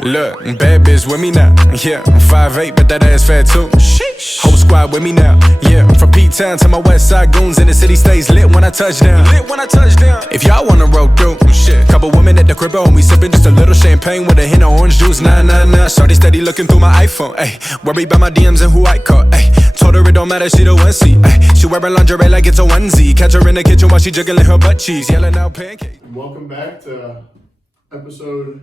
Look, bad bitch with me now. Yeah, I'm 5'8", but that ass fat too. Whole squad with me now. Yeah, I'm from P-Town to my west side goons, and the city stays lit when I touch down. If y'all wanna roll through, shit. Couple women at the crib and we sippin' just a little champagne with a hint of orange juice. Nah. Shorty steady looking through my iPhone. Ayy, worried about my DMs and who I call. Ayy, told her it don't matter, she the one C. Ayy, she wearing lingerie like it's a onesie. Catch her in the kitchen while she jiggling her butt cheeks, yelling out pancakes. Welcome back to episode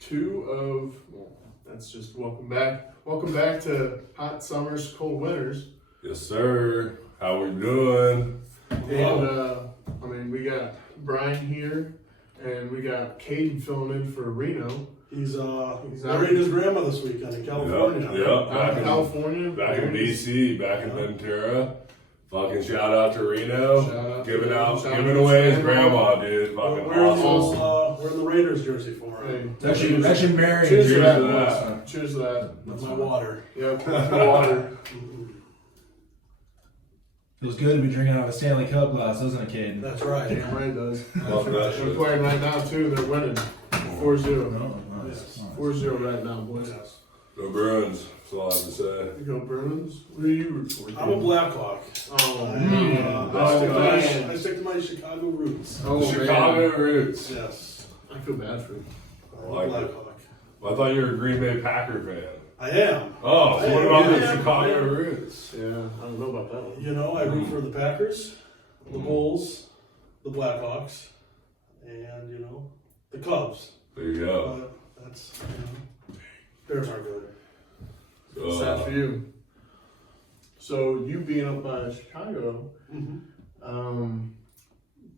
2 of, well, that's just welcome back. Welcome back to Hot Summers, Cold Winters. Yes, sir. How we doing? And, we got Brian here, and we got Caden filling in for Reno. He's married his grandma this weekend in California. Yep. Back in California. Back in BC, back in Ventura. Fucking shout out to Reno. Giving away his grandma, dude. Fucking awesome. We're in the Raiders jersey for him. Hey, Actually married. Cheers to that. that. Cheers to that. That's my water. Yep, my water. Feels good to be drinking out of a Stanley Cup glass, doesn't it, kid? That's right. Damn right it does. Love that They're shit. playing right now, too. They're winning. 4-0. Oh, nice. 4-0 right now, boys. Yes. Go Bruins. That's all I have to say. You go Bruins. What are you root for? I'm a Blackhawk. Oh, I stick to my Chicago roots. Oh, Chicago man. roots. Yes. I feel bad for you. I like it. Blackhawk. I thought you were a Green Bay Packer fan. I am. Oh, so what about the Yeah. Chicago roots? Yeah, I don't know about that one. You know, I root for the Packers, the Bulls, the Blackhawks, and, the Cubs. There you go. But that's, Bears aren't good. Sad for you. So, you being up by Chicago,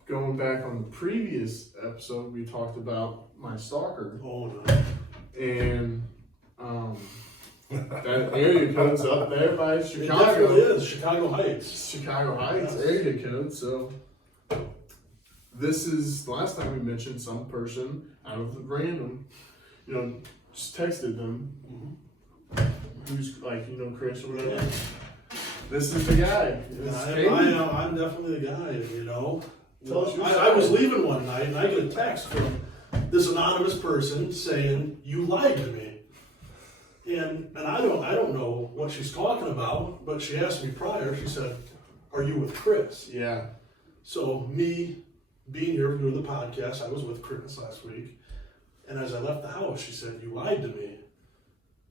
going back on the previous episode, we talked about my stalker. Oh, no. And that area code's up there by It definitely Chicago. is. Chicago Heights. Chicago Heights area code. So this is the last time we mentioned some person out of the random, just texted them. Who's like, Chris or whatever. This is the guy. I'm definitely the guy, Tell us your I was leaving one night and I get a text from this anonymous person saying, "You lied to me." And I don't know what she's talking about, but she asked me prior, she said, "Are you with Chris?" Yeah. So me being here doing the podcast, I was with Chris last week. And as I left the house, she said, "You lied to me.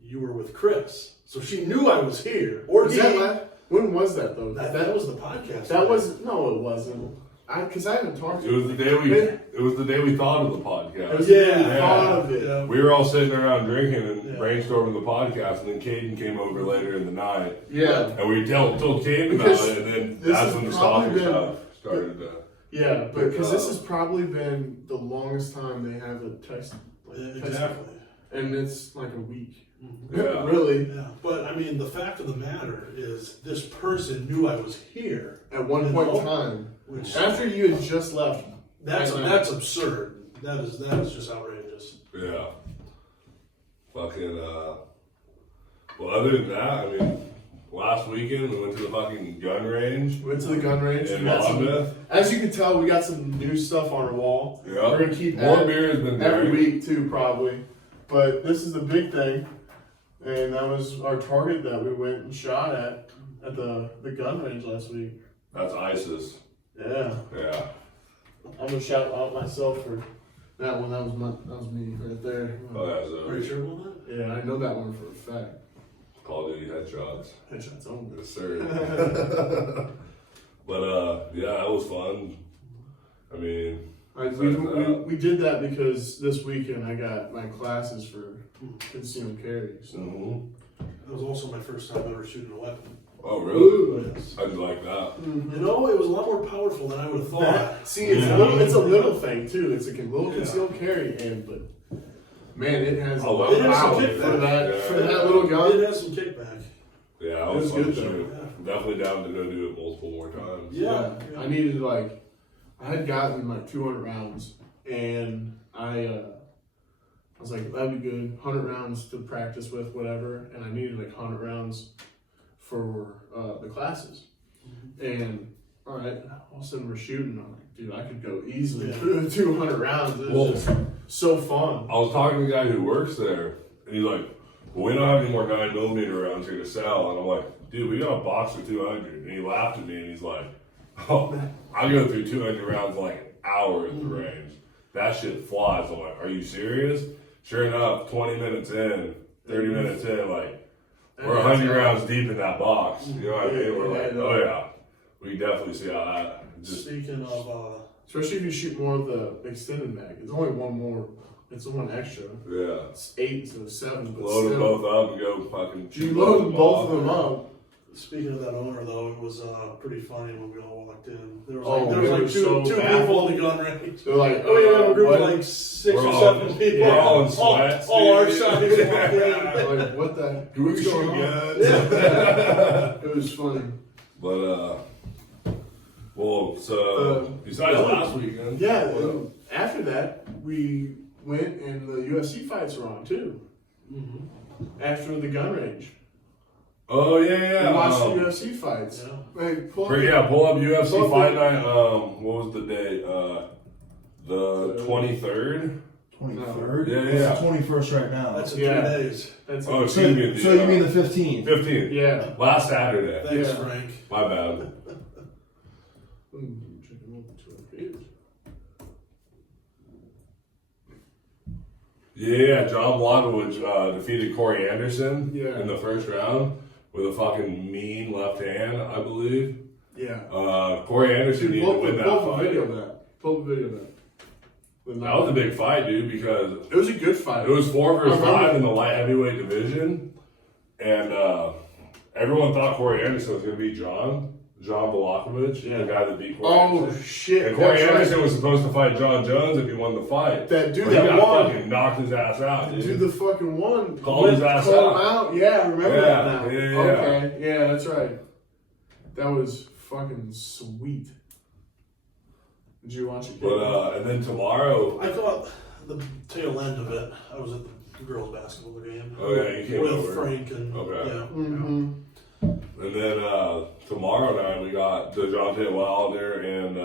You were with Chris." So she knew I was here. Or When was that though? that was the podcast. That was no, it wasn't. Because I haven't talked to It was the day we thought of the It podcast. was Yeah. thought of it. Yeah. We were all sitting around drinking and Yeah. brainstorming the podcast, and then Caden came over later in the night, Yeah. and we told Caden about Because it, and then this that's has when the probably stalker been- stuff started to. Yeah, because this has probably been the longest time they have a text. Exactly. And it's like a week. Yeah. Really. Yeah, but I mean, the fact of the matter is, this person knew I was here, At one point in time. which After you had just left. that's absurd. That is just outrageous. Yeah. Fucking, well, other than that, I mean, last weekend we went to the fucking gun range Went to the gun range. in We got some, Monmouth. as you can tell, we got some new stuff on our wall. Yeah. We're going to keep More that beer has been every drank. week too, probably. But this is the big thing. And that was our target that we went and shot at the gun range last week. That's ISIS. Yeah. Yeah. I'm gonna shout out myself for that one. That was me right there. Oh, yeah, so Are you sure about that? Yeah, I know that one for a fact. Call of Duty headshots. Headshots only. Yes, sir. But, yeah, that was fun. I mean, We did that because this weekend I got my classes for concealed carry. So. That was also my first time ever shooting a weapon. oh, really? Yes. How'd you like that? It was a lot more powerful than I would have thought. See, it's a little thing too. It's a little concealed carry, but man, it has a lot it of has some power kickback. for that little gun. It has some kickback. Yeah, that It was was fun good, to though. shoot. Definitely down to go do it multiple more times. Yeah. I needed I had gotten 200 rounds, and I was like, that'd be good, 100 rounds to practice with, whatever, and I needed 100 rounds for the classes. And all right. All of a sudden we're shooting. I'm like, dude, I could go easily through 200 rounds. It was just so fun. I was talking to the guy who works there, and he's like, well, we don't have any more 9mm rounds here to sell. And I'm like, dude, we got a box for 200. And he laughed at me, and he's like, oh, I go through 200 rounds in like an hour at the range. That shit flies. I'm like, are you serious? Sure enough, 20 minutes in, 30 minutes in, like, we're 100 rounds deep in that box. You know what I mean? We're like, oh yeah, we definitely see how that. Just Speaking of, Especially if you shoot more of the extended mag. It's only one more. It's one extra. yeah, It's 8 to 7. But load them still, both up and go fucking. you load both of them up. speaking of that owner though, it was pretty funny when we all walked in. There was Oh, like, there they was were like two so people in the gun range. They're like, Oh yeah, a group what? of like 6 We're or all- 7 people. we're all in sweats, all our dude. size walked in. Like, what the? Do we What's shoot going on? guns? It was funny. But well, so besides last weekend, Yeah. what up? And after that, we went and the UFC fights were on too. After the gun range, Oh yeah, we watched yeah. the UFC fights. Yeah. Hey, pull up Pull up UFC Pull up Fight the- Night. What was the date? The 23rd. 23rd? Yeah, It's yeah. the 21st right now. That's in Yeah. 2 days. That's Oh, it. so, excuse me. so you mean the 15th? 15th? Yeah. Last Saturday. Thanks, Yeah. Frank. My bad. Drinking a little too much beer. Yeah, John Blachowicz defeated Corey Anderson Yeah. in the first round with a fucking mean left hand, I believe. Yeah. Corey Anderson Dude, needed to win that pull up the fight. video of that. Pull up the video of that. That was a big fight, dude, because It was a good fight. it was 4 versus I remember. 5 in the light heavyweight division, and everyone thought Corey Anderson was going to beat John Blachowicz, Yeah. the guy that beat Corey Oh Anderson. shit! And Corey that's Anderson right. was supposed to fight John Jones if he won the fight. That dude But he that got won. fucking knocked his ass out, dude. Dude, the fucking one. Called his ass Called out. him out. Yeah, I remember Yeah, that now. yeah, yeah. Okay, yeah, that's right. That was fucking sweet. Did you watch it? But and then tomorrow, I caught the tail end of it. I was at the girls' basketball game. Oh, yeah, you came with over. Frank and Okay. yeah. Mm-hmm. and then tomorrow night we got DeJounte Wilder and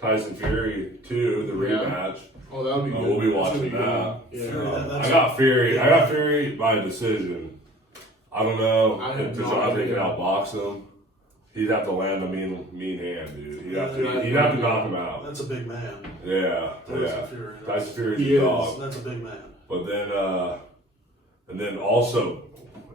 Tyson Fury 2, the Yeah. rematch. Oh, that would be good. We'll be That's watching gonna that. be good. Fury, Yeah. that's- I got Fury by decision. I don't know I if have no DeJounte idea. can outbox him. He'd have to land a mean hand, dude. He'd have Yeah, to knock him out. That's a big man. Yeah, Tyson yeah. Fury. Tyson Fury's He a is. dog. That's a big man. But then, and then also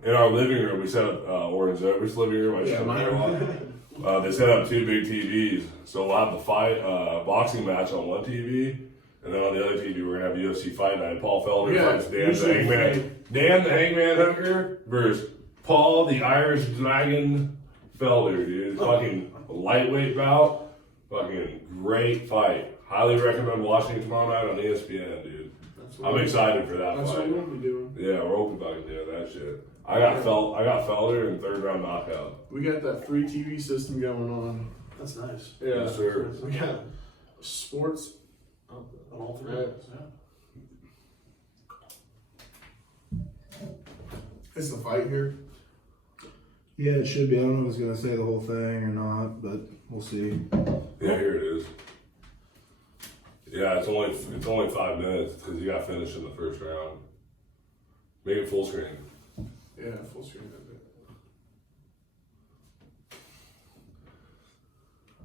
in our living room, we set up Orange Over's living room. I Yeah, showed mine. you a lot. They set up 2 big TVs, so we'll have the fight boxing match on one TV, and then on the other TV we're gonna have UFC Fight Night. Paul Felder Yeah, fights Dan the usually Hangman. Dan the Hangman Hooker versus Paul the Irish Dragon Felder, dude. Fucking lightweight bout. Fucking great fight. Highly recommend watching it tomorrow night on ESPN, dude. I'm excited for that That's what fight. we'll be doing. Yeah, we're open about doing that shit. I got Felder in 3rd round knockout. We got that free TV system going on. That's nice. Yeah. Yes, sir. We got sports. An alternate. Yeah. Is the fight here? Yeah, it should be. I don't know if it's going to say the whole thing or not, but we'll see. Yeah, here it is. Yeah, it's only 5 minutes because you got finished in the first round. Make it full screen. Yeah, full screen of it.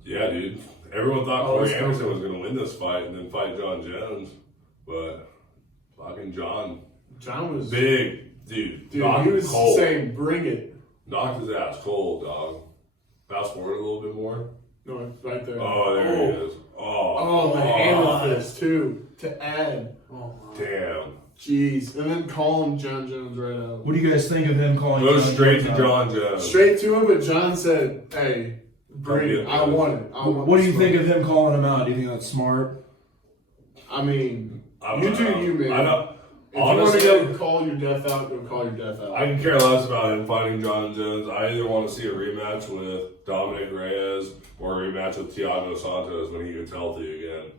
Yeah, dude. Everyone thought Oh, Corey it's Anderson okay. was gonna win this fight and then fight John Jones, but fucking John, John was big dude, Dude, knocked he him was cold, saying, "Bring it." knocked his ass cold, dog. Fast forward a little bit more. No, it's right there. Oh, there he is. Oh, the hammer fist too to add. Oh, Damn. Jeez, and then call him John Jones right out. What do you guys think of him calling? Go John straight to Jones out? John Jones. Straight to him, but John said, "Hey, bring I'll it. get I this." want it. I want What do you this think one." of him calling him out? Do you think that's smart? I mean, I you don't do know. you, man. I don't. If Honestly, you want to go call your death out, go call your death out. I can care less about him fighting John Jones. I either want to see a rematch with Dominic Reyes or a rematch with Thiago Santos when he gets healthy again.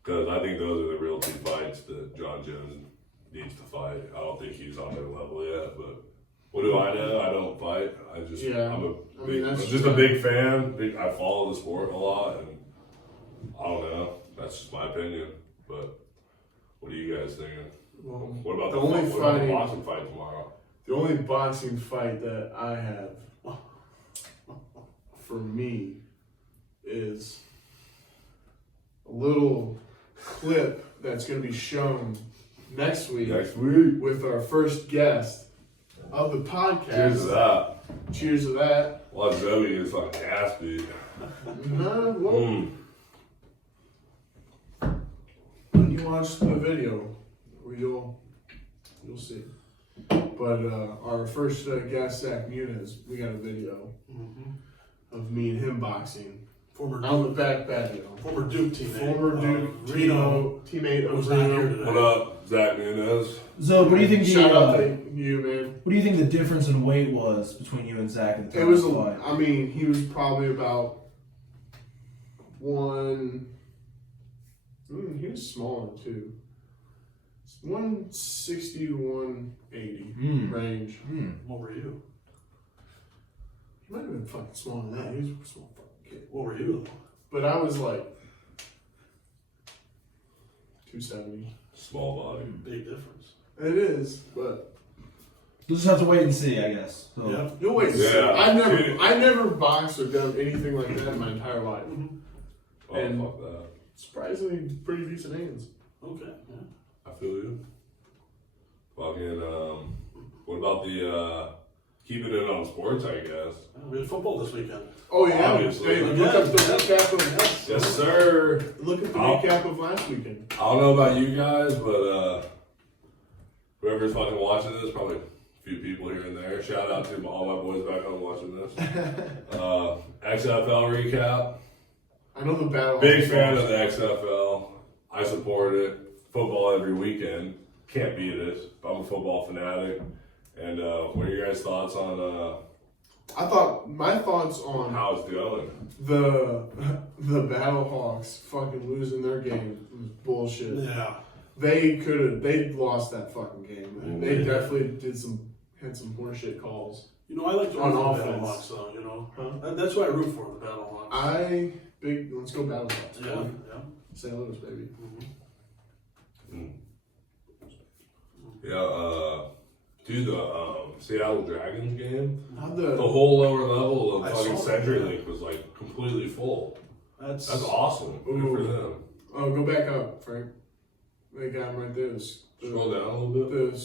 Because I think those are the real 2 fights that John Jones needs to fight. I don't think he's on their level yet, but what do I know? I don't fight. Yeah. I'm I mean, I'm that's just a big fan. I follow the sport a lot, and I don't know. That's just my opinion. But what are you guys thinking? Well, What about the the, only what about the fighting- boxing fight tomorrow? the only boxing fight that I have for me is a little clip that's going to be shown next week Next week. with our first guest of the podcast. Cheers to that. Cheers to that. Watch Zoe gets on ass beat. No, well, when you watch the video, you'll see. But our first guest, Zach Muniz, we got a video of me and him boxing Former on the Duke, back patio. former Duke teammate. Former Duke Reno teammate of was not here Reno. today. What up, Zach Nunez? So, what do you think? Shout out The, to you, man. what do you think the difference in weight was between you and Zach at the It time was, of the fight? I mean, he was probably about he was smaller too. 160 to 180 range. What were you? He might have been fucking smaller than that. He was a small fucking kid. What were you? But I was like 270. Small body. Big difference. It is, but We'll just have to wait and see, I guess. So, Yeah. you'll wait. Yeah. I never boxed or done anything like that in my entire life. Oh, And- fuck that. Surprisingly, pretty decent hands. Okay. Yeah. I feel you. Fucking, what about the, keeping it on sports, I guess? We had football this weekend. Oh yeah, Obviously. Hey, look up the recap of Yes, sir. look at the Oh. recap of last weekend. I don't know about you guys, but whoever's fucking watching this, probably a few people here and there. Shout out to all my boys back home watching this. XFL recap. I know the battle. Big fan of the XFL. I support it. Football every weekend. Can't beat it. I'm a football fanatic. And what are your guys' thoughts on My thoughts on how it's going? the Battlehawks fucking losing their game was bullshit. Yeah. They lost that fucking game. Ooh, They yeah. definitely had some horseshit calls. You know, I like to On root for the offense. Battlehawks, though. You know, Huh? that's what I root for, the Battlehawks. Let's go Battlehawks. Yeah. St. Louis, baby. Yeah, dude, the Seattle Dragons game, How'd the the whole lower level of I fucking saw that. CenturyLink was like completely full. That's That's awesome. Good for Ooh. them. go back up, Frank. They got him right there. Scroll down a little bit. The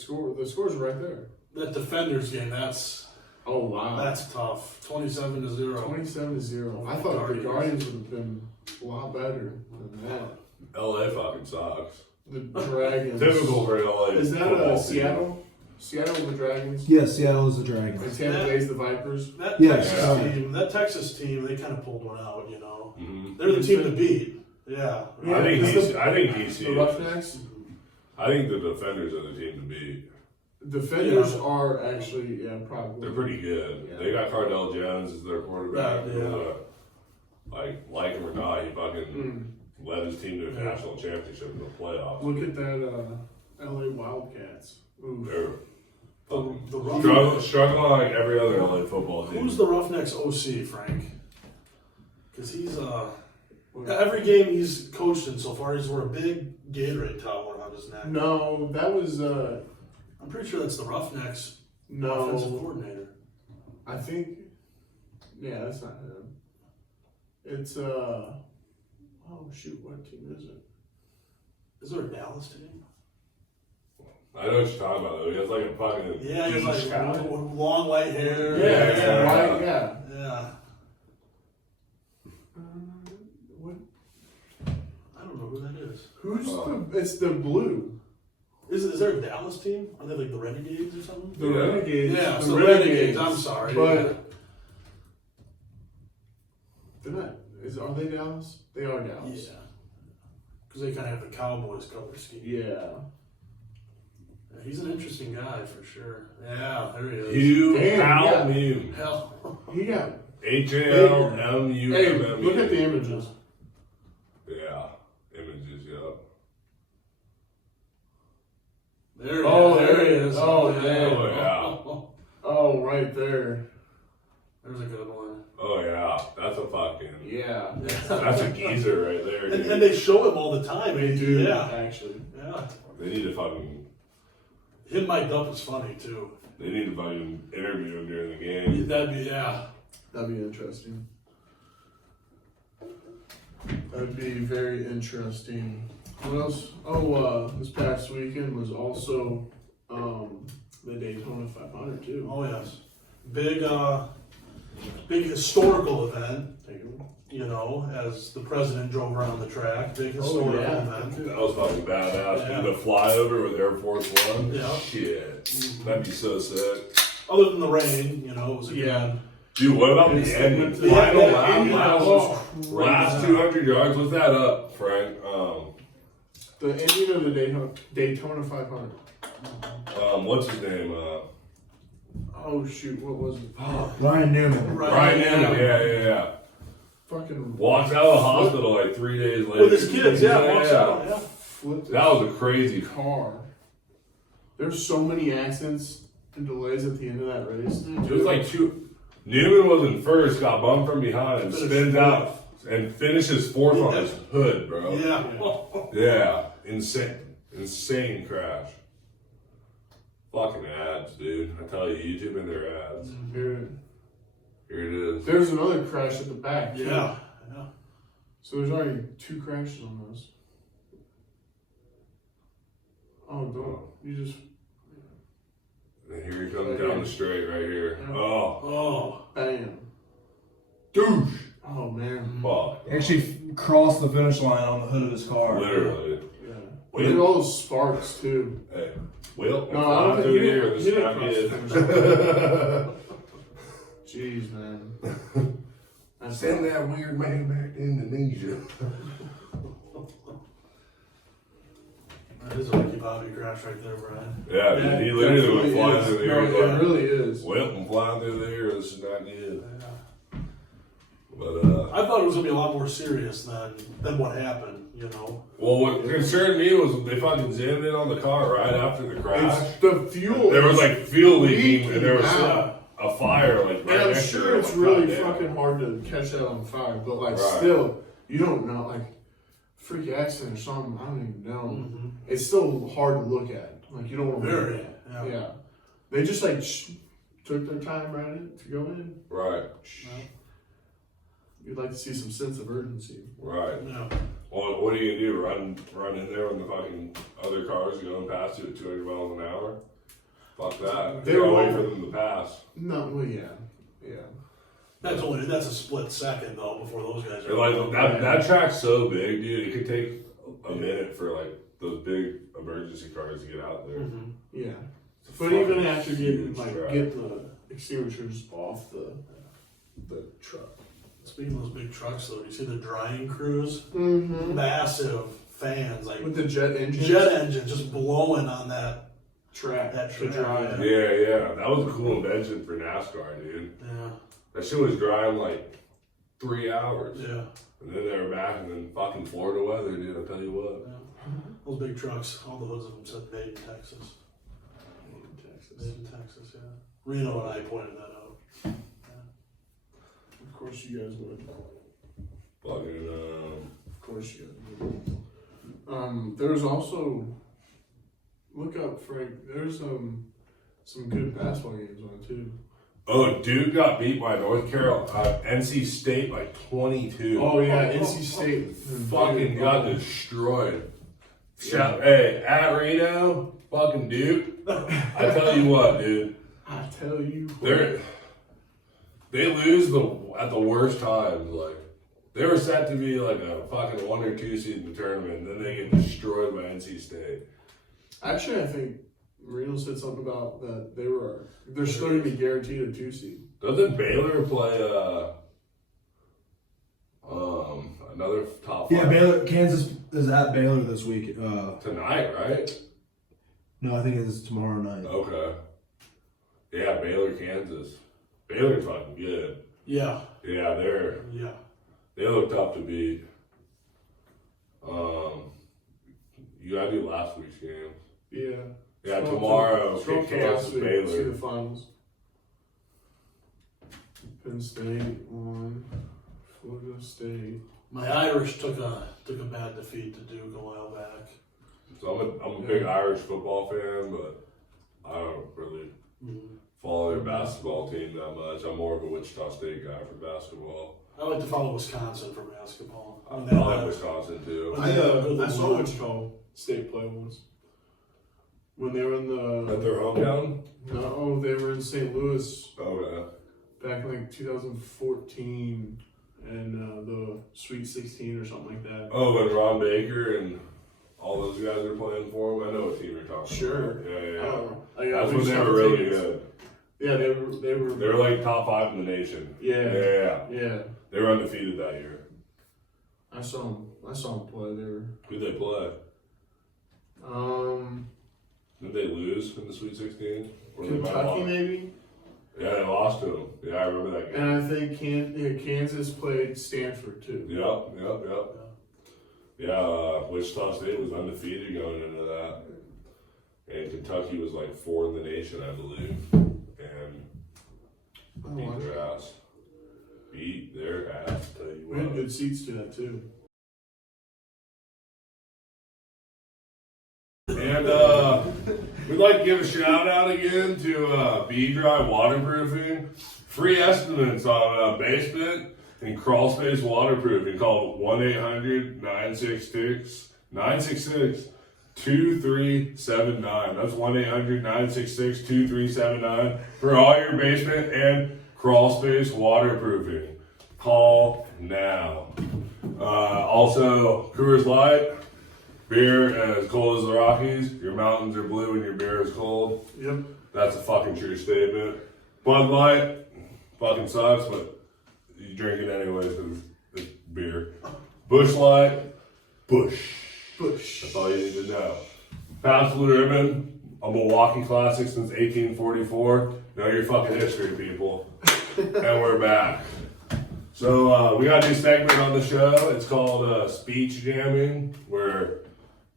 score's right there. that Defenders game. That's Oh wow. tough. 27-0. 27-0. I thought the Guardians would have been a lot better than that. LA fucking sucks. The Dragons. Typical for LA. Is that football team. Seattle? Seattle the Dragons. Yes, Seattle is the And Dragons. Tampa Bay's the Vipers. That Yes. Texas team. That Texas team. They kind of pulled one out. You know, Mhm. they're the team to beat. Yeah. I think is DC. I think DC. The Roughnecks. I think the Defenders are the team to beat. Defenders are actually probably. They're pretty good. Yeah. They got Cardell Jones as their quarterback. Yeah. Like him or not, he fucking Mm. led his team to a national championship in the playoffs. Look at that LA Wildcats. Oof. They're fucking The Roughnecks. struggling like every other LA football team. Who's the Roughnecks OC, Frank? Because he's every game he's coached in so far, he's wore a big Gatorade towel around his neck. No, that was I'm pretty sure that's the Roughnecks offensive no. coordinator. I think. Yeah, that's not him. It's Oh shoot, what team is it? Is there a Dallas team? I know what you're talking about though. He has like a fucking Yeah, he's beach like hat. long white hair. Yeah. Right, yeah. Yeah. What? I don't know who that is. Who's It's the blue. Is there a Dallas team? Are they like the Renegades or something? The Yeah. Renegades. Yeah, the so Renegades. I'm sorry. But they're not. Are they Dallas? They are yeah. Dallas. Because they kind of have the Cowboys color scheme. Yeah. Yeah, he's an interesting guy for sure. Yeah, there he is. Hugh Damn, Halmum. Hell. He got. HALMUMMU. Hey, look at the images. Yeah, images. Yeah. There he Oh, is. There he is. oh, yeah. Oh, right there. There's a good one. Yeah. That's a geezer right there, dude. And they show him all the time. They do, Yeah. actually. Yeah. They need to fucking. Him mic'd up is funny too. They need to fucking interview him during the game. That'd be, yeah. That'd be interesting. That'd be very interesting. What else? Oh, this past weekend was also the Daytona 500 too. Oh, yes. Big historical event, you know, as the president drove around the track. Big historical event. That was fucking badass. Yeah. Dude, the flyover with Air Force One. Yeah. Shit. That'd be so sick. Other than the rain, you know, it was a Yeah. Dude, what about the It's ending? the- Final yeah, lap, ending last 200 yards. What's that up, Frank? The ending of the Daytona 500. What's his name? Oh shoot, what was it? Ryan Newman. Ryan Newman. Yeah. Fucking Walks out of the hospital like 3 days later. with his kids, yeah, walks out, yeah. flipped That was a crazy. car. There's so many accidents and delays at the end of that race. It was like two. Newman was in first, got bumped from behind, and spins out and finishes fourth on his hood, bro. Yeah. Yeah, insane crash. Fucking ads, dude. I tell you, YouTube and their ads. Here Here it is. There's another crash at the back. too. Yeah. Yeah. So there's already 2 crashes on those. Oh, don't you just And here he comes down the straight right here. Yeah. Oh, Oh. bam? douche. Oh man. Fuck. Actually crossed the finish line on the hood of his car. Literally. Yeah. Wait. Look at all those sparks too. Hey, Will, No, I don't think through he here. didn't- This he is didn't not cross the good. Jeez, man. That's Send that weird man back to Indonesia. That is a Ricky Bobby crash right there, Brian. Yeah, dude, he literally went flying through the air. No, it really is. Well, I'm flying through the air. This is not good. Yeah. But I thought it was gonna be a lot more serious than what happened, you know. well, what concerned me was they fucking zoomed in on the car right after the crash. It's the fuel. There was like fuel leaking, and there was out. a fire like right And I'm next sure to it. it's Like, really goddamn. fucking hard to catch that on fire, but like Right. still, you don't know, like freak accident or something. I don't even know. Mm-hmm. It's still hard to look at. Like you don't want to. Very. Yeah. Yeah. They just like took their time right in to go in. Right, You'd like to see some sense of urgency. right. Yeah. Well, what are you gonna do? Run in there when the fucking other cars are going past you at 200 miles an hour? Fuck that. They They were wait all- for them to pass. No, well, yeah. That's a split second though before those guys are. And like that track's so big, dude. It could take a minute for like those big emergency cars to get out there. Mhm. Yeah. It's a But even fucking after getting huge like track. get the extinguishers off the truck. Speaking of those big trucks though, do you see the drying crews? Mm-hmm. Massive fans, like With the jet engine. jet engine just blowing on that. track. That to track, drive. Yeah. That was a cool invention for NASCAR, dude. Yeah. That shit was dry in like 3 hours. Yeah. And then they were back, and then fucking Florida weather, dude. I'll tell you what. Those big trucks, all the hoods of them said made in Texas. Texas. Made in Texas, yeah. Reno and I pointed that out. Of course you guys would. Fucking, Of course you guys would. There was also look up Frank. There's some good basketball games on too. oh, Duke got beat by North Carolina, NC State by 22. Oh yeah, NC State Fucking got destroyed. Shout, hey, at Reno, fucking Duke. I tell you what, dude. I tell you, They lose at the worst times. Like they were set to be like a fucking 1 or 2 seed in the tournament, and then they get destroyed by NC State. Actually, I think Reno said something about that they're still gonna be guaranteed a 2 seed. Doesn't Baylor play another top 5 Yeah, Baylor, Kansas is at Baylor this week. tonight, right? No, I think it's tomorrow night. Okay. Yeah, Baylor, Kansas. Baylor's fucking good. Yeah. Yeah, Yeah. they look tough to beat. You gotta do last week's game. Yeah. Yeah, Scroll tomorrow, to- scroll to Kansas, last week, Baylor. See the finals. Penn State won Florida State. My Irish took a bad defeat to Duke a while back. So I'm a big Irish football fan, but I don't really follow their basketball team that much. I'm more of a Wichita State guy for basketball. I like to follow Wisconsin for basketball. I like Wisconsin too. I saw Wichita State play once. When they were in At the their hometown? no, they were in St. Louis Okay. back in like 2014 and the Sweet 16 or something like that. Oh, when Ron Baker and all those guys are playing for him? I know what team you're talking Sure. about. Yeah. That's That's when they were really good. Yeah, they They were. were like top 5 in the nation. Yeah. Yeah. They were undefeated that year. I saw them play. They were. Who'd they play? Um, Did they lose in the Sweet 16? Or they might have Kentucky lost? maybe. Yeah, they lost to them. Yeah, I remember that game. And I think Kansas played Stanford too. Yep. Yeah, Wichita State was undefeated going into that. And Kentucky was like 4 in the nation, I believe. And beat their ass. Beat their ass, tell you We had what. good seats to that too. And we'd like to give a shout out again to B-Dry Waterproofing. Free estimates on basement and crawl space waterproofing. Call 1-800-966-2379. That's 1-800-966-2379 for all your basement and crawl space waterproofing. Call now. Also, Coors Light. Beer as cold as the Rockies. Your mountains are blue and your beer is cold. Yep. That's a fucking true statement. Bud Light fucking sucks, but you drink it anyways because it's beer. Busch Light. Bush. That's all you need to know. Pabst Blue Ribbon. A Milwaukee classic since 1844. Know your fucking history, people. And we're back. So we got a new segment on the show. It's called Speech Jamming, where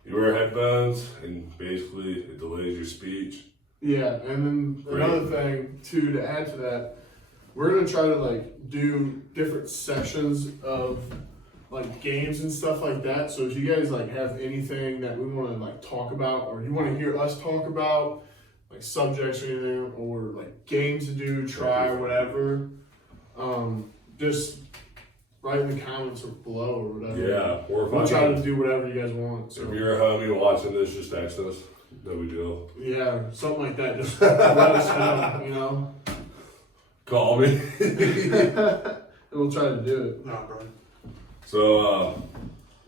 you wear headphones and basically it delays your speech. Yeah, and then another thing too to add to that, we're gonna try to like do different sessions of like games and stuff like that. So if you guys like have anything that we want to like talk about, or you want to hear us talk about, like subjects or anything, or like games to do, try, or whatever, just write in the comments or below or whatever. Yeah, or We'll try to do whatever you guys want. So. if you're a homie watching this, just text us. No big deal. Yeah, something like that. Just let us know, you know. Call me. And we'll try to do it. Nah, bro. So,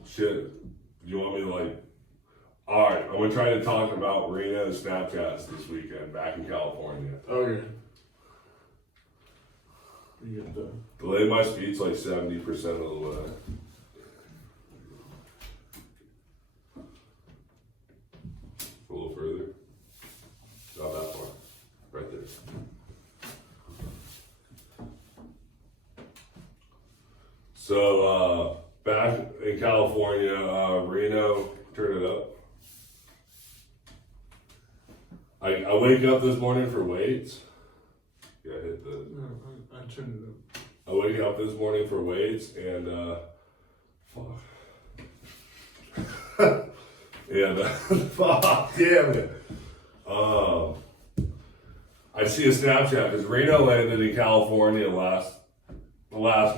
shit. You want me to like? All right, I'm gonna try to talk about Reno and Snapchats this weekend back in California. Okay. You get the. Delayed my speech like 70% of the way. A little further. Not that far. Right there. So, back in California, Reno, turn it up. I wake up this morning for weights. Yeah, hit the. No, I turned it up. I wake up this morning for weights and fuck. And fuck, damn it. I see a Snapchat because Reno landed in California last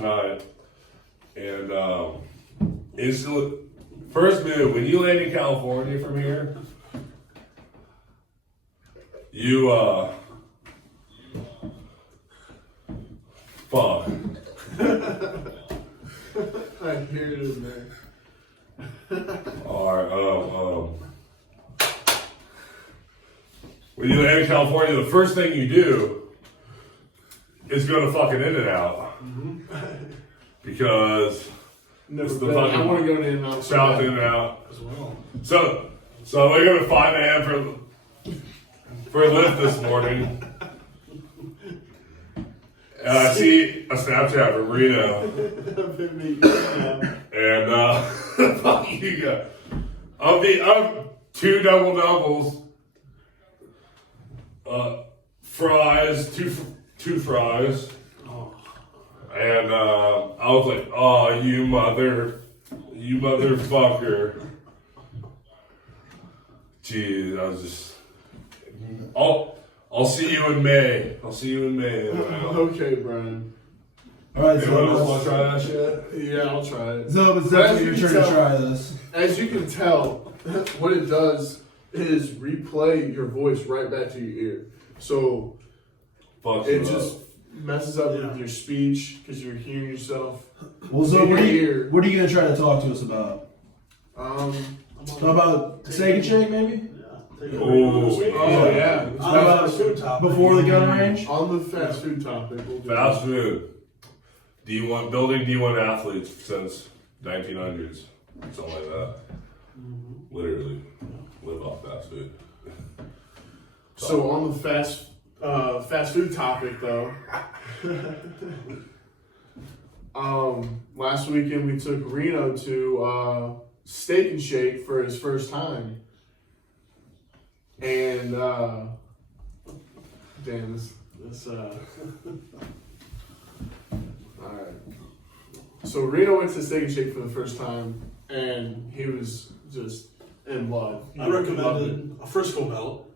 night, and instantly, first move when you land in California from here, you fuck. I hear it in there. Alright, when you land in California, the first thing you do is go to fucking In-N-Out. Because Never it's the been. I fucking want to go to In-N-Out. South In-N-Out. As well. So I wake up at 5 a.m. for a lift this morning. And I see a Snapchat from Reno. And fuck you guys. Of 2 double doubles, fries, two fries, Oh, And I was like, "Oh, you motherfucker!" Jeez, I was just. I'll see you in May. I'll see you in May. Okay, Brian. All right, Anyone else want to so try that shit? Yeah, I'll try it. it's But as definitely you your can turn to tell- try this. As you can tell, what it does is replay your voice right back to your ear. So Fuck it you just up. messes up Yeah. with your speech because you're hearing yourself. Well, so In what your are ear. you gonna try to talk to us about? Talk about steak and shake, maybe? Yeah. Take it Oh, Oh yeah. On the fast food topic. Before the gun range? On the fast food topic, we'll do Fast food. Building D1 athletes since 1900s, something like that. Literally, live off fast food. So on the fast food topic though, last weekend we took Reno to Steak and Shake for his first time, and damn this all right. So Reno went to Steak and Shake for the first time, and he was just in love. He I loved it. recommended a Frisco melt,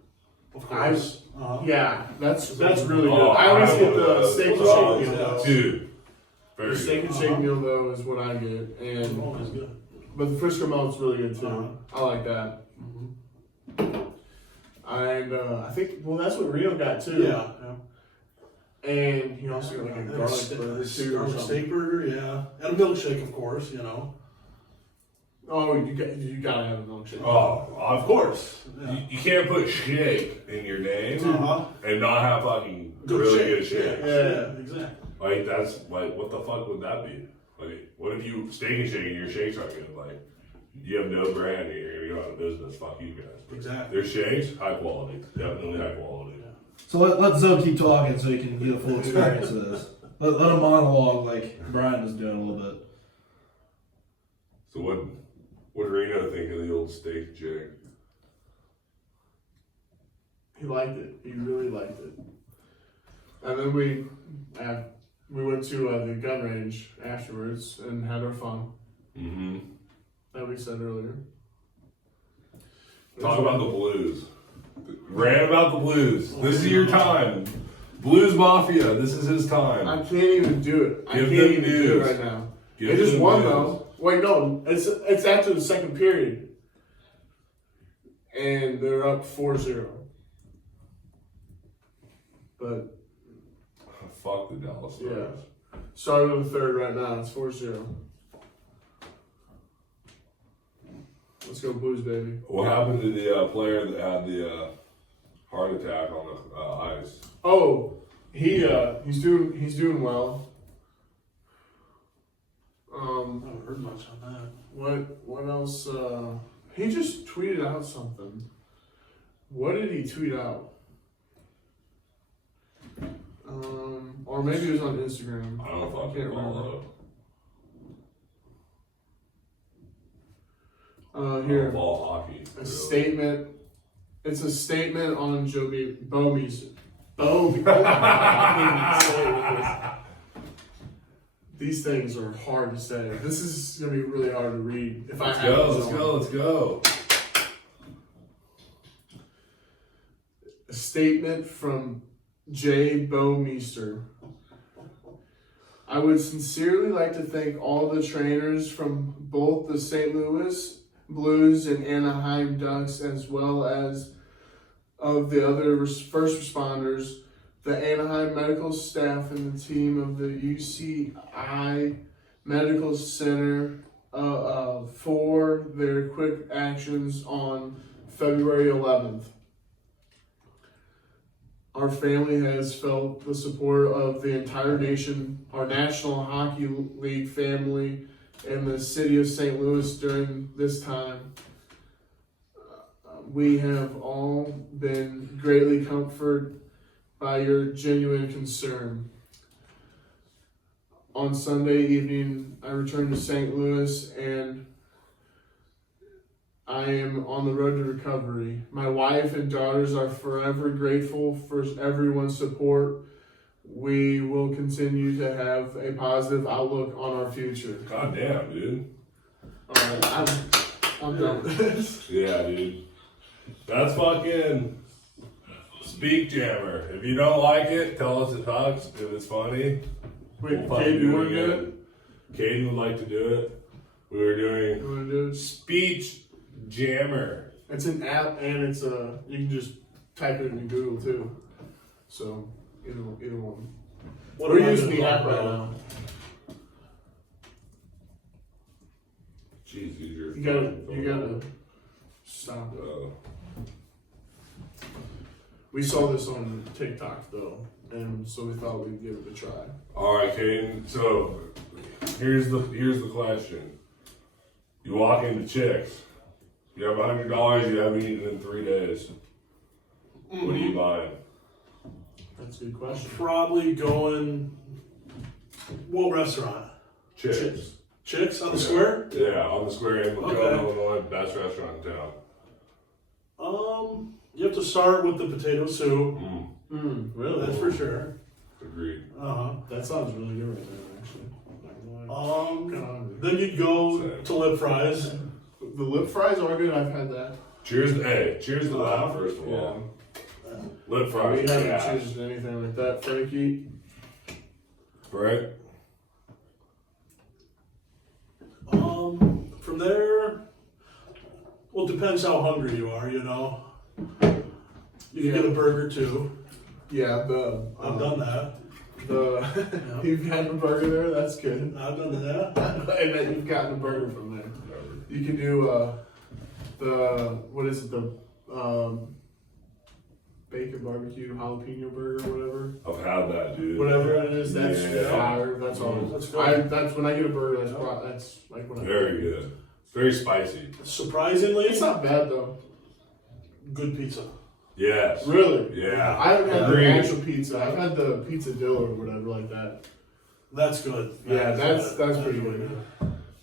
of course. Yeah, that's really good. Oh, I always I get the love steak and that. shake meal though. Dude, very The steak good. and shake meal though is what I get, and Always good. but the Frisco melt's really good too. Uh-huh. I like that. And I think that's what Reno got too. Yeah. And he also got like a And garlic burger too or garlic something. steak burger, yeah. And a milkshake, of course, Oh, you gotta have a milkshake. Oh, of course. Yeah. You can't put shake in your name Uh-huh. and not have fucking Good really shake. good shake. Yeah. Exactly. Like, that's, like, what the fuck would that be? Like, what if you steak and shake and your shakes aren't good? Like, you have no brand and you're gonna go out of business. Fuck you guys. Exactly. Their shakes, high quality. Definitely high quality. So let Zoe keep talking so you can get a full experience of this. Let him monologue like Brian was doing a little bit. So what did Reno think of the old steak and shake? He liked it. He really liked it. And then we went to the gun range afterwards and had our fun Mm-hmm. that we said earlier. Talk about the Blues. Rant about the Blues. This is your time. Blues Mafia, this is his I time. can't even do it. I Give can't them even do news. it right now. Give They just them won news. though. Wait, no, it's after the second period, and they're up 4-0. But Fuck the Dallas Stars. Yeah. starting in the third right now, it's 4-0. Let's go Blues, baby. What happened to the player that had the heart attack on the ice? Oh, he's doing well. I haven't heard much on that. What else? He just tweeted out something. What did he tweet out? Or maybe it was on Instagram. I don't know if I can't can remember. follow. Here, Ball hockey. a really. statement. It's a statement on Joby Bomies. These things are hard to say. This is gonna be really hard to read. If Let's I have go, this let's on. go, let's go. A statement from Jay Bouwmeester. I would sincerely like to thank all the trainers from both the St. Louis Blues and Anaheim Ducks, as well as of the other first responders, the Anaheim medical staff, and the team of the UCI Medical Center for their quick actions on February 11th. Our family has felt the support of the entire nation, our National Hockey League family, and the city of St. Louis during this time. We have all been greatly comforted by your genuine concern. On Sunday evening, I returned to St. Louis and I am on the road to recovery. My wife and daughters are forever grateful for everyone's support. we will continue to have a positive outlook on our future. God damn, dude. Alright, I'm done with this. Yeah, dude. That's fucking Speak Jammer. If you don't like it, tell us it sucks. If it's funny, Wait, we'll fucking Kate, you wanna it do it? again. Caden would like to do it. We were doing You wanna do it? Speech Jammer. It's an app and it's you can just type it into Google too. So either one. What We're am I using gonna the talk app right about? now. Jeez, dude, you're You gotta fucking stop it. phone. We saw this on TikTok though, and so we thought we'd give it a try. All right, Caden. So here's the question. You walk into Chicks. You have $100. You haven't eaten in 3 days. What are you buying? That's a good question. Probably going. What restaurant? Chicks. Chicks on the square? Yeah, on the square in Macomb, Okay. Illinois, best restaurant in town. You have to start with the potato soup. Really? That's for sure. Agreed. That sounds really good right there, actually. Not gonna lie. Kinda hungry. Then you'd go to lip fries. The lip fries are good. I've had that. Cheers to that first of all. Lip We fries. haven't Yeah. chosen anything like that, Frankie. Right? From there, well, it depends how hungry you are, you know. You can get a burger too. Yeah, I've done that. You've had a burger there. That's good. I've done that. And then you've gotten a burger from there. You can do what is it, the bacon barbecue jalapeno burger or whatever. I've had that, dude. Whatever it is, that's Yeah. fire. That's all. That's good. That's when I get a burger. That's like when I. Very good. It's very spicy. Surprisingly, It's not bad though. good pizza. Yes. Really? Yeah. I haven't had the Agreed. actual pizza. I've had the pizza dill or whatever like that. That's good. Yeah, that's pretty really good.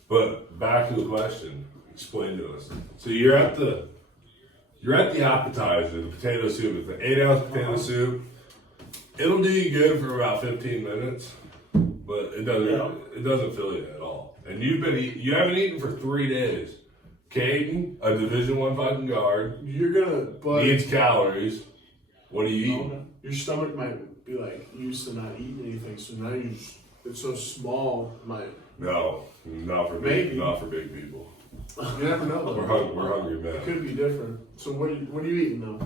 But back to the question. Explain to us. So you're at the appetizer, the potato soup. It's an 8-ounce potato soup. It'll do you good for about 15 minutes, but it doesn't fill you at all. And you haven't eaten for 3 days. Caden, a Division I fucking guard, You're gonna, but needs calories. What do you eat? your stomach might be like used to not eating anything, so now it's so small. No, not for Maybe. big people. You never know. Though. We're hungry, It man. could be different. So what are you eating though?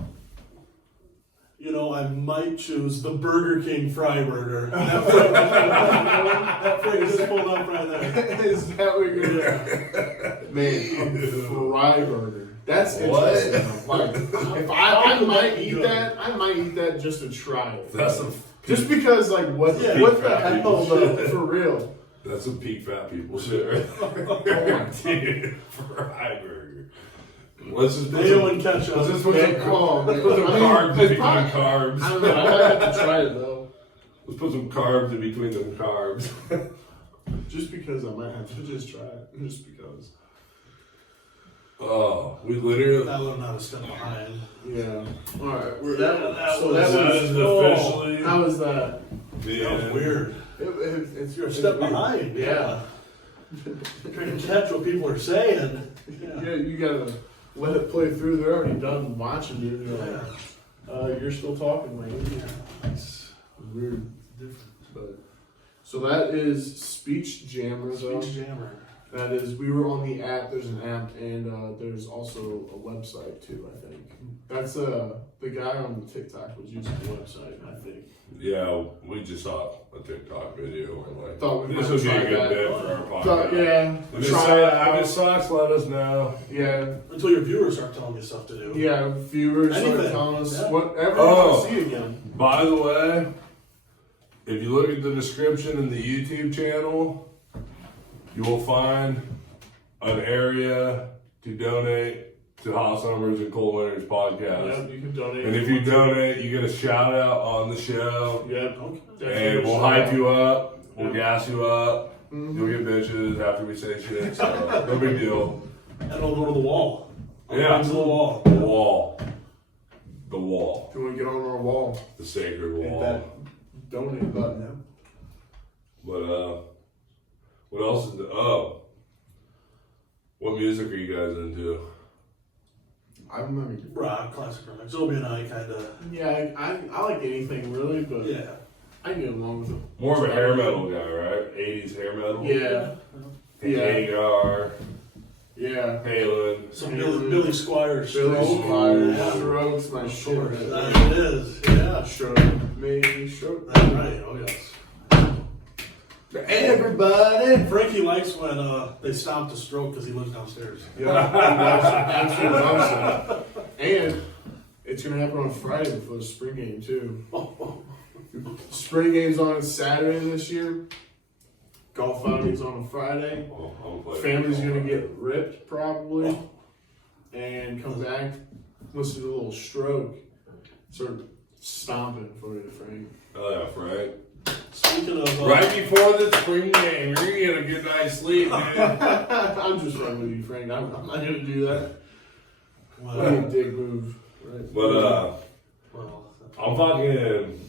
You know, I might choose the Burger King fry burger. That frig just pulled up right there. Is that what you're gonna do? Man, a fry burger. That's What? interesting. Like, if I might eat that, I might eat that just to try it. That's some Just because, like, what Yeah. the Fat hell, people though, shit. for real? That's some peak fat people shit right there. Dude, fry burger. Let's just put Mayo some, and ketchup. let's just put Man, some, come on, man. put some I mean, carbs in it's between fine. carbs. I don't know. I have to try it though, Let's put some carbs in between them carbs. just because I might have to just try it, just because. Oh, we literally. I learned how to step behind. Yeah. All right. That So was- that That was. is officially How was that? the That was end. weird. It's You're a it's step weird. behind. Yeah. Trying to catch what people are saying. Yeah. You gotta let it play through. They're already done watching you. And you're like, you're still talking, man. It's Weird. But so that is Speech Jammer though. Speech jammer. That is, we were on the app. There's an app, and there's also a website too. I think that's the guy on the TikTok was using the website. I think. Yeah, we just saw a TikTok video. We're like, Thought we this might would be a try good that. bit for our podcast. Thought, yeah, If it try sucks, it if it out. sucks, let us know. Yeah, Until your viewers start telling you stuff to do. yeah. Viewers start Anything. telling us Yeah. whatever Oh. you want to see again. By the way, if you look at the description in the YouTube channel, you will find an area to donate to Hot Summers and Cold Winters podcast. Yeah, you can donate. And if you donate, you get a shout out on the show. Yep. And we'll hype you up. We'll gas you up. Mhm. You'll get bitches after we say shit. So no big deal. And it'll go to the wall. Yeah. To the wall. The wall. The wall. If you want to get on our wall, The sacred hit wall. that donate button. But what else is what music are you guys into? I'm not. Rock, classic rock. Zobie and I kind of. Yeah, I like anything really, but Yeah. I can get along with it. More of a hair metal guy, right? 80s hair metal? Yeah, yeah, Hagar, yeah. Palin. Some Billy Squire Billy stroke. Squire, Yeah. Strokes, my shit. Of course. It is. Yeah. Stroke, maybe Stroke. That's right. Oh yes. Everybody. Frankie likes when they stomp the stroke because he lives downstairs. Yeah, that's what I'm saying. And it's gonna happen on Friday before the spring game too. Spring game's on Saturday this year. Golf outing's on a Friday. Family's gonna get ripped probably, and come back, listen to a little Stroke, start stomping for you, Frank. Oh yeah, Frank. Speaking of Right before the spring game, you're gonna get a good night's sleep, man. I'm just fucking with you, Frank. I'm not gonna do that. well, What a dick move. Right. But well, I'm fucking.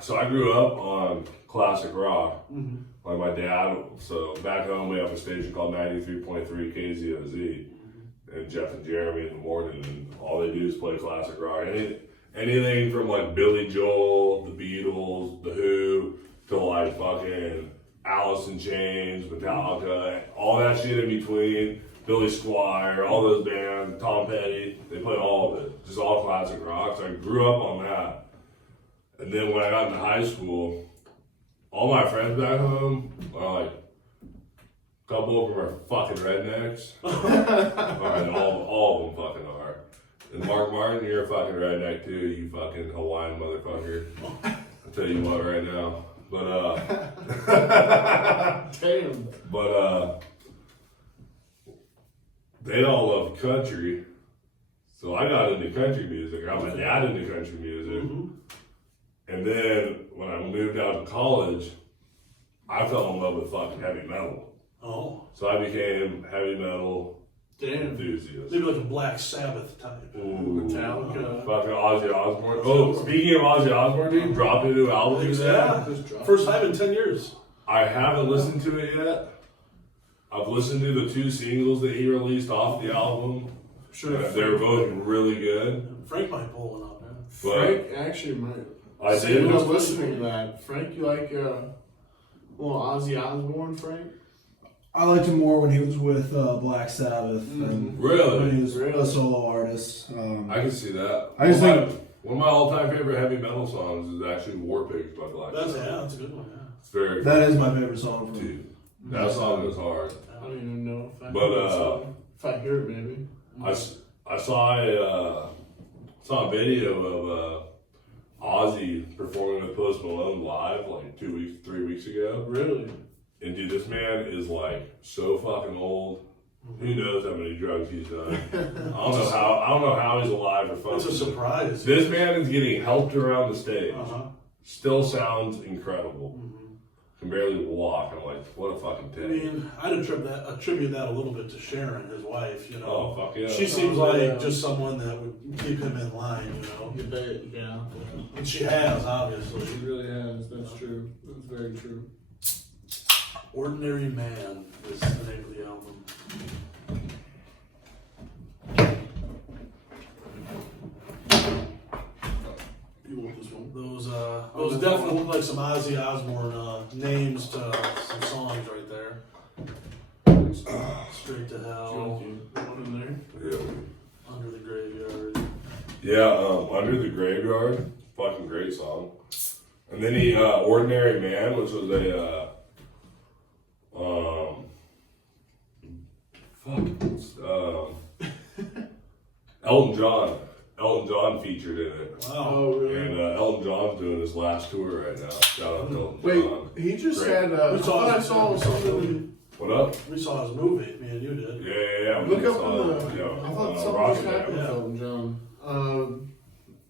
So I grew up on classic rock. Like my dad. So back home we have a station called 93.3 KZOZ, and Jeff and Jeremy in the morning, and all they do is play classic rock. Anything from like Billy Joel, the Beatles, the Who, to like fucking Alice in Chains, Metallica, all that shit in between. Billy Squire, all those bands, Tom Petty, they play all of it. Just all classic rock. So I grew up on that. And then when I got into high school, all my friends back home are like, a couple of them are fucking rednecks. And all of them fucking are. And Mark Martin, you're a fucking redneck too, you fucking Hawaiian motherfucker. I'll tell you what right now. Damn. But they all love country. So I got into country music. I got my dad into country music. And then when I moved out to college, I fell in love with fucking heavy metal. oh, So I became heavy metal Damn. enthusiast. maybe like a Black Sabbath type. Ooh, Metallica. fucking Ozzy Osbourne. Oh, speaking of Ozzy Osbourne, dude, dropped a new album today. Yeah. Just drop First time in 10 years. I haven't listened to it yet. I've listened to the 2 singles that he released off the album. Sure. They're both really good. Frank might pull one up, man. But Frank actually might. I So did. I was listening to that. Frank, you like little Ozzy Osbourne, Frank? I liked him more when he was with Black Sabbath than Really? when he was Really? a solo artist. I can see that. I just one of my all-time favorite heavy metal songs is actually War Pigs by Black That's Sabbath. that's a good one. Yeah. It's very that is my favorite song from him. dude. That song is hard. I don't even know if I But, heard that song. If I hear it, maybe. I saw a video of Ozzy performing with Post Malone live like 3 weeks ago. Really? And dude, this man is like so fucking old. Who knows how many drugs he's done? I don't know how he's alive or It's a functioning. surprise. This man is getting helped around the stage. Uh-huh. Still sounds incredible. Can barely walk. I'm like, what a fucking I tank. mean, I'd attribute that a little bit to Sharon, his wife. You know, Oh fuck yeah. she seems Oh, yeah. like just someone that would keep him in line. You know, You bet, yeah. and she has obviously. She really has. That's true. That's very true. Ordinary Man is the name of the album. You want this one? Those definitely look like some Ozzy Osbourne names to some songs right there. Straight to Do you Hell, want the one in there? Yeah. Under the Graveyard. Yeah, Under the Graveyard, fucking great song. And then he Ordinary Man, which was Elton John. Elton John featured in it. Wow. Oh, really? And Elton John's doing his last tour right now. Shout out to Elton Wait, John. he just Great. had. I thought I saw something. What up? We saw his movie, me and you did. Yeah. Look we up saw on the. it, yeah, I thought something Rocket just Man. happened with Yeah. Elton John.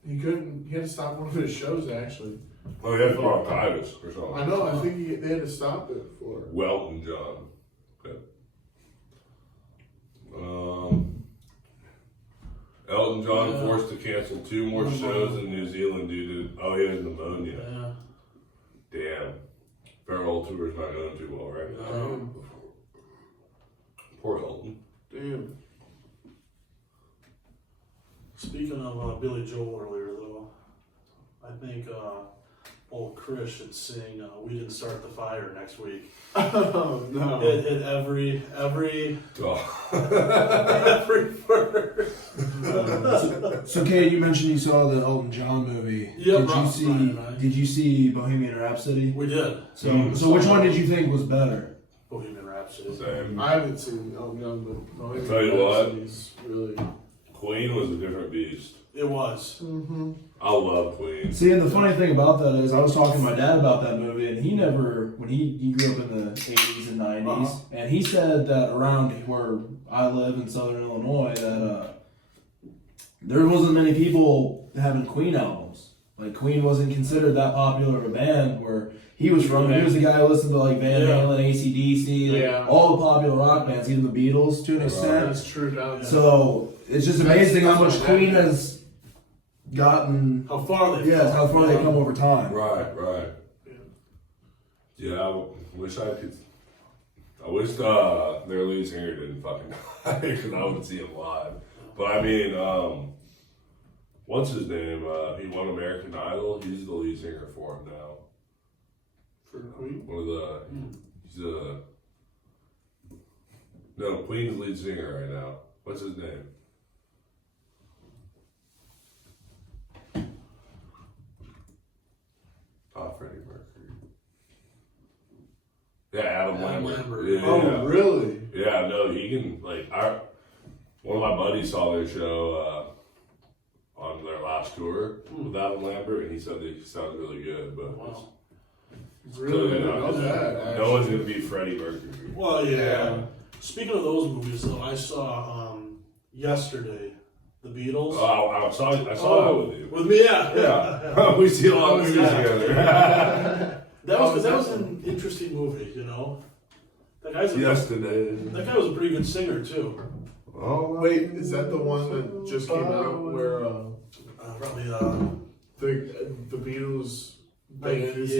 He couldn't. He had to stop one of his shows actually. Oh, he had bronchitis or something. I know. I think they had to stop it for. Welton John. Okay. Elton John Yeah. forced to cancel 2 more shows in New Zealand due to he has pneumonia. Yeah. world tour is not going too well right now. Poor Hilton. Damn. Speaking of Billy Joel earlier, though, I think old Chris should sing "We Didn't Start the Fire" next week. Oh, no. Hit every Oh. every verse. So, Kate, you mentioned you saw the Elton John movie. Yep, right. Did you see Bohemian Rhapsody? We did. So which one did you think was better? Bohemian Rhapsody. Same. I haven't seen Elton John, but Bohemian Tell you what. Rhapsody's really. Queen was a different beast. It was. Mm-hmm. I love Queen. See, and the funny thing about that is I was talking to my dad about that movie, and he never, when he grew up in the 80s and 90s, and he said that around where I live in Southern Illinois, that there wasn't many people having Queen albums. Like, Queen wasn't considered that popular of a band where he was from. He was the guy who listened to, like, Van Halen, AC/DC, like, all the popular rock bands, even the Beatles, to an extent. That's true down there. So, it's just amazing how much Queen has gotten... How far they how far they come over time. Right. Yeah, I wish I could. I wish their lead singer didn't fucking die because I would see him live. But I mean, what's his name? He won American Idol. He's the lead singer for him now. For Queen? One of the. He's no, Queen's lead singer right now. What's his name? Freddie Mercury. Yeah, Adam Lambert. Yeah, Oh, really? Yeah, no, he can, like, one of my buddies saw their show on their last tour with Adam Lambert, and he said they sounded really good, but Really? no, Not bad, no one's gonna beat Freddie Mercury. Well, yeah. Speaking of those movies, though, I saw yesterday the Beatles. Oh, I saw that with you. With me, yeah. Yeah, we see a lot of movies together. That was an interesting movie, you know. That guy's Yesterday. That guy was a pretty good singer too. Oh, Wait, is that the one that just came out where Probably the Beatles band is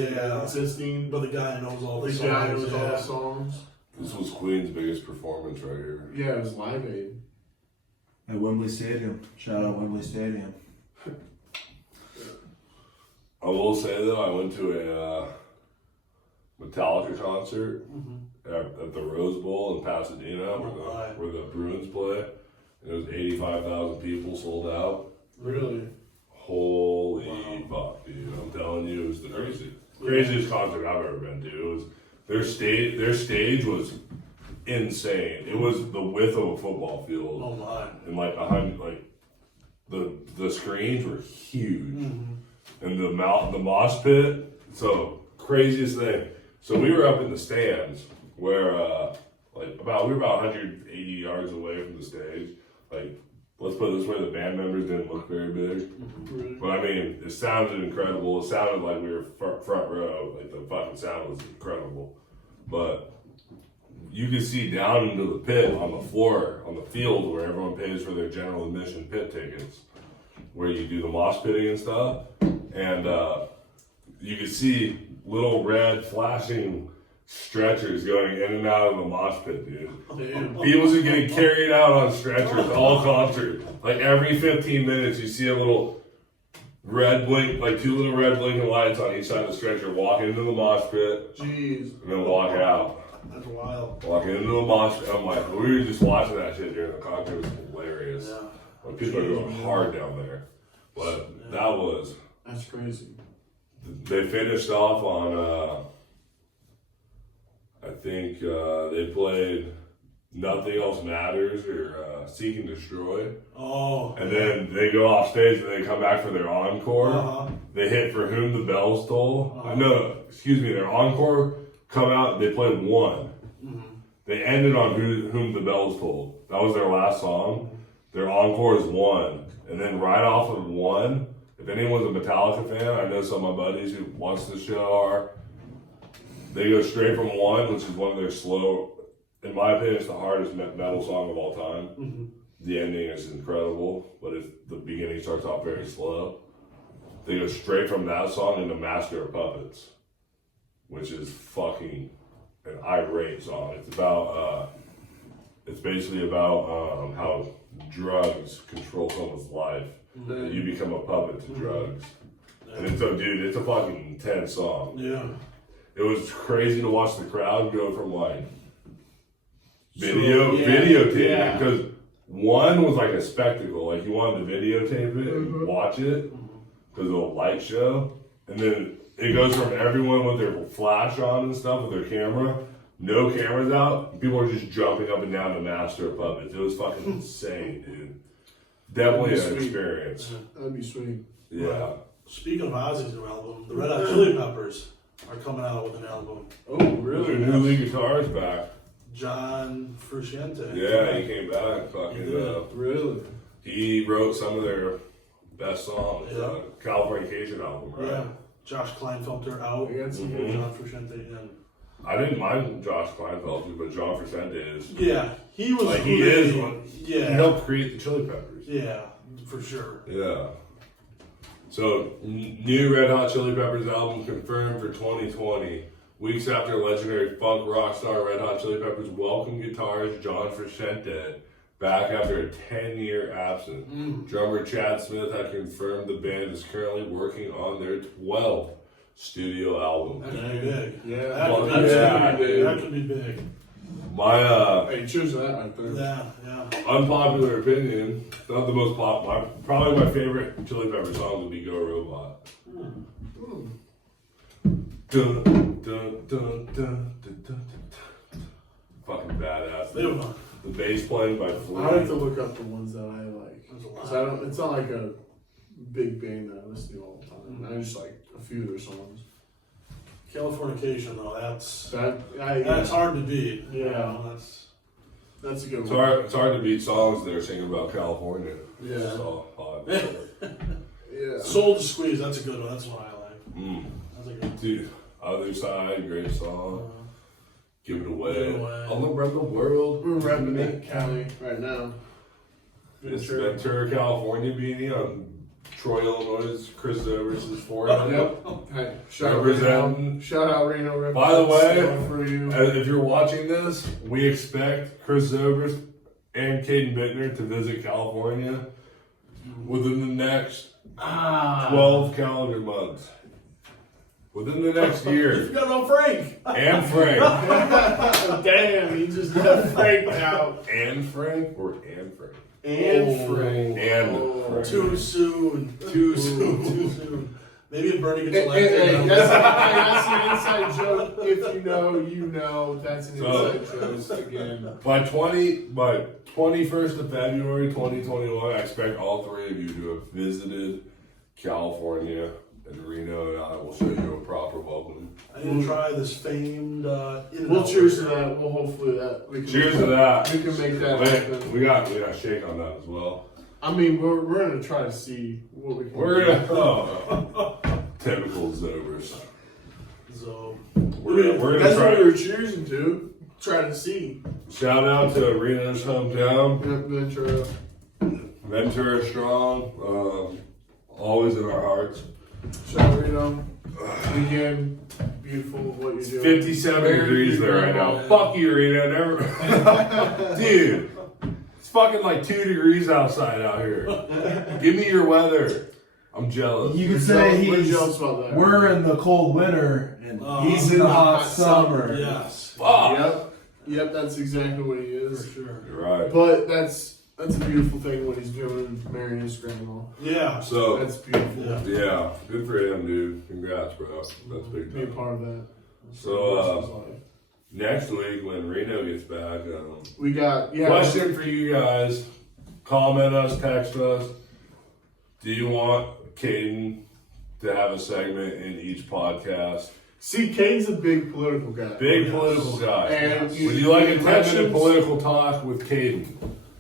existing? but the guy knows all the The songs. guy knows all yeah. the songs? this was Queen's biggest performance right here. Yeah, it was Live Aid. At Wembley Stadium. Shout out Wembley Stadium. I will say though, I went to a Metallica concert at the Rose Bowl in Pasadena, where the Bruins play. And it was 85,000 people, sold out. Really? Holy fuck, dude! I'm telling you, it was the craziest concert I've ever been to. It was their stage was insane. It was the width of a football field. Oh my! And like the screens were huge, and the mosh pit. So craziest thing. So we were up in the stands where we were about 180 yards away from the stage. Like, let's put it this way: the band members didn't look very big, but I mean, it sounded incredible. It sounded like we were front row. Like, the fucking sound was incredible, but you could see down into the pit on the floor, on the field where everyone pays for their general admission pit tickets, where you do the mosh pitting and stuff. And you could see little red flashing stretchers going in and out of the mosh pit, dude. Damn. People are getting carried out on stretchers all concert. Like, every 15 minutes, you see a little red blink, like two little red blinking lights on each side of the stretcher, walk into the mosh pit, Jeez. and then walk out. That's wild. Walking into a mosh pit, I'm like, we were just watching that shit during the concert. It was hilarious. Yeah. Like, people are going hard down there. But That's crazy. they finished off on, I think they played Nothing Else Matters or Seek and Destroy. Oh. And then they go off stage and they come back for their encore. They hit For Whom the Bells Toll. Their encore come out and they played One. They ended on Whom the Bells Toll. That was their last song. Their encore is One. And then right off of One, if anyone's a Metallica fan, I know some of my buddies who watch the show are, they go straight from One, which is one of their slow, in my opinion, it's the hardest metal song of all time. The ending is incredible, but the beginning starts off very slow. They go straight from that song into Master of Puppets, which is fucking an irate song. It's about, it's basically about how drugs control someone's life. And you become a puppet to drugs. And it's it's a fucking intense song. Yeah. It was crazy to watch the crowd go from like yeah, videotaping because one was like a spectacle, like you wanted to videotape it and watch it because of the light show, and then it goes from everyone with their flash on and stuff with their camera, no cameras out, people are just jumping up and down to master of puppets. It was fucking insane, dude. Definitely That'd an be sweet. experience. That'd be sweet. Yeah. Speaking of Ozzy's new album, the Red Hot Chili Peppers are coming out with an album. Oh, Their really? new lead guitar's back. John Frusciante. Yeah, he came back. Fucking. Really? He wrote some of their best songs. Yeah. Californication album, right? Yeah. Josh Kleinfelter out. I got some John Frusciante in. I didn't mind Josh Kleinfelter, but John Frusciante is. Yeah, he was. Like, who he they- is one. Yeah. He helped create the Chili Peppers. Yeah, for sure. Yeah. So, new Red Hot Chili Peppers album confirmed for 2020. Weeks after legendary funk rock star Red Hot Chili Peppers welcomed guitarist John Frusciante back after a 10-year absence. Drummer Chad Smith had confirmed the band is currently working on their 12th studio album. That could be big. Yeah. That could be Yeah. big. That could be big. My Hey, choose that right there. Yeah. unpopular opinion, not the most probably my favorite Chili Pepper song would be Go Robot. Dun, dun, dun, dun, dun, dun, dun. Fucking badass. They were. The bass playing by I have Floyd. to look up the ones that I like. There's a lot. 'Cause I don't. It's not like a big band that I listen to all the time. I just like a few of their songs. Californication, though, that's That's hard to beat. Yeah. You know, That's a good It's one. hard, it's hard to beat songs that are singing about California. Yeah. It's all hot. Yeah. Soul to Squeeze, that's a good one. That's what I like. Mm. That's a good one. Dude, Other Side, great song. Give It Away. Give It Away. All around the world. We're repping it, Cali, right now. It's Ventura, California beanie on Troy, Illinois' Chris Zobrist' forehead. Yep. Hey, shout out Representing. Reno. Shout out Reno. Represents By the way, Stand for you. If you're watching this, we expect Chris Zobrist and Caden Bittner to visit California within the next 12 calendar months. Within the next You year. forgot about Frank. And Frank. Damn, he just left Frank out. And Frank? Or and Frank? And Frank. And Frank. Too soon. Too soon. Maybe if Bernie gets Hey, elected. hey, that's an inside joke. If you know, you know. That's an So- inside joke again. By 21st of February 2021, I expect all three of you to have visited California, and Reno and I will show you a proper welcome. I need to try this famed. We'll cheers to that. We'll hopefully that we can. Cheers to that. We can make that Wait, happen. we got a shake on that as well. I mean, we're gonna try to see what we can. We're do. gonna typical Zobers. So We're gonna That's what we try. were cheersing to. Try to see. Shout out to Reno's hometown, Yep, Ventura. Ventura strong. Always in our hearts. Shout out Reno. Again, beautiful what you're doing. 57 Very degrees there right now. beautiful. Fuck you, Reno. Never, dude. It's fucking like 2 degrees outside out here. Give me your weather. I'm jealous. You could say We're he's. jealous about that. We're in the cold winter and he's in the hot summer. yes, Fuck. Yep, that's exactly what he for is. sure. You're right. But that's a beautiful thing what he's doing, marrying his grandma. Yeah. So That's beautiful. Yeah. yeah, good for him, dude. Congrats, bro. That's big Be a time. part of that. So next week when Reno gets back, we got question for you guys. Comment us, text us. Do you want Caden to have a segment in each podcast? See, Kane's a big political guy. Big political guy. And Would you like a 10-minute elections- political talk with Caden?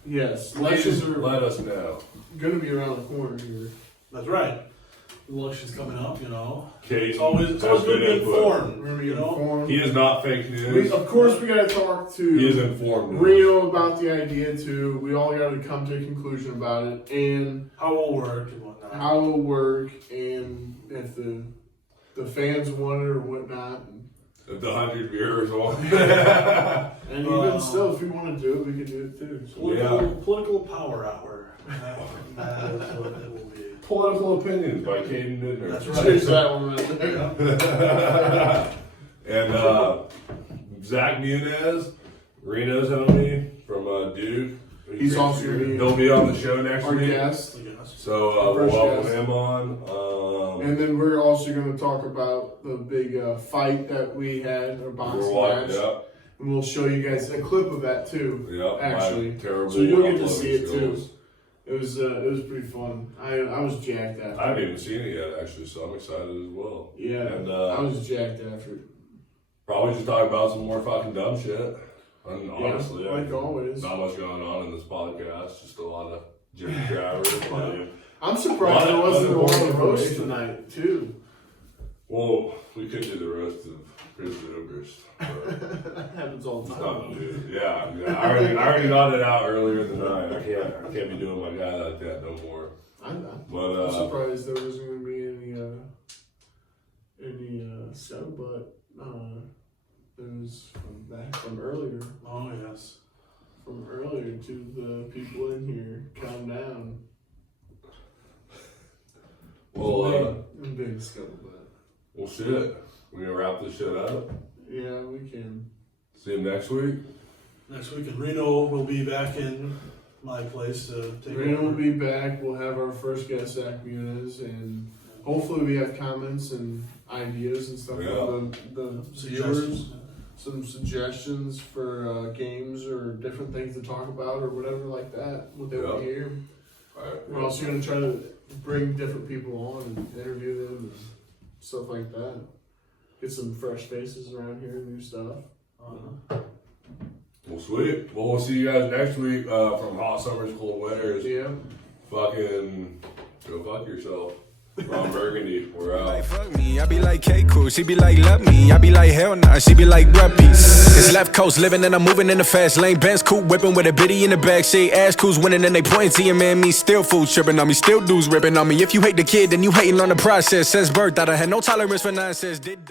Yes, Please elections are let us know. gonna be around the corner here. That's right. Election's coming up, you know. Caden It's always has good to good be input. informed. We're gonna be You know. informed. He is not fake We, news. of course, we gotta talk He is to informed. Reno about the idea too. We all gotta come to a conclusion about it and How it will work and whatnot. how it'll work and if the fans want it or whatnot. If the 100 viewers want. And even still, if we want to do it, we could do it too. So. Political power hour. That is what it will be. Political Opinions by Caden Nidner. That's There's right. that one right there. And Zach Muniz, Reno's homie from Duke. He's also gonna be He'll be on the show next our week. guest. So we'll First welcome guest. him on. And then we're also going to talk about the big fight that we had, our boxing match. Yeah, And we'll show you guys a clip of that too. yeah. Actually. My terrible So you'll get to uploading see it skills. too. It was pretty fun. I was jacked after. I haven't even seen it yet, actually, so I'm excited as well. Yeah, And I was jacked after it. probably just talk about some more fucking dumb shit. And honestly, like always. not much going on in this podcast. Just a lot of Jimmy Travers. I'm surprised there wasn't a lot of roast tonight too. Well, we could do the roast of Chris Zobrist. That happens all the time. Yeah, I already got it out earlier in the night. I can't be doing my guy like that no more. I'm But surprised there wasn't going to be any scuttlebutt. There was from earlier. Oh, yes. From earlier to the people in here. Calm down. well, Big scuttlebutt. well, shit. We gonna wrap this shit up. Yeah, we can. See him next week. Next week in Reno, we'll be back in my place to take Reno over. will be back. We'll have our first guest, Zach Muniz, and hopefully we have comments and ideas and stuff from the viewers. Suggestions. Some suggestions for games or different things to talk about or whatever like that. What they want to hear. Alright. We're also going to try to bring different people on and interview them and stuff like that. Get some fresh faces around here, new stuff. Well, sweet. Well, we'll see you guys next week from Hot Summers, Cold Winters. Yeah. Fucking go fuck yourself. Ron Burgundy, we're out. Like fuck me, I be like K cool, she be like love me, I be like hell nah, she be like bruh peace. It's left coast living and I'm moving in the fast lane, Benz coupe whipping with a biddy in the backseat, ass coos winning and they pointing to your man, me still food tripping on me, still dudes ripping on me. If you hate the kid, then you hating on the process. Since birth, I done had no tolerance for nonsense. Did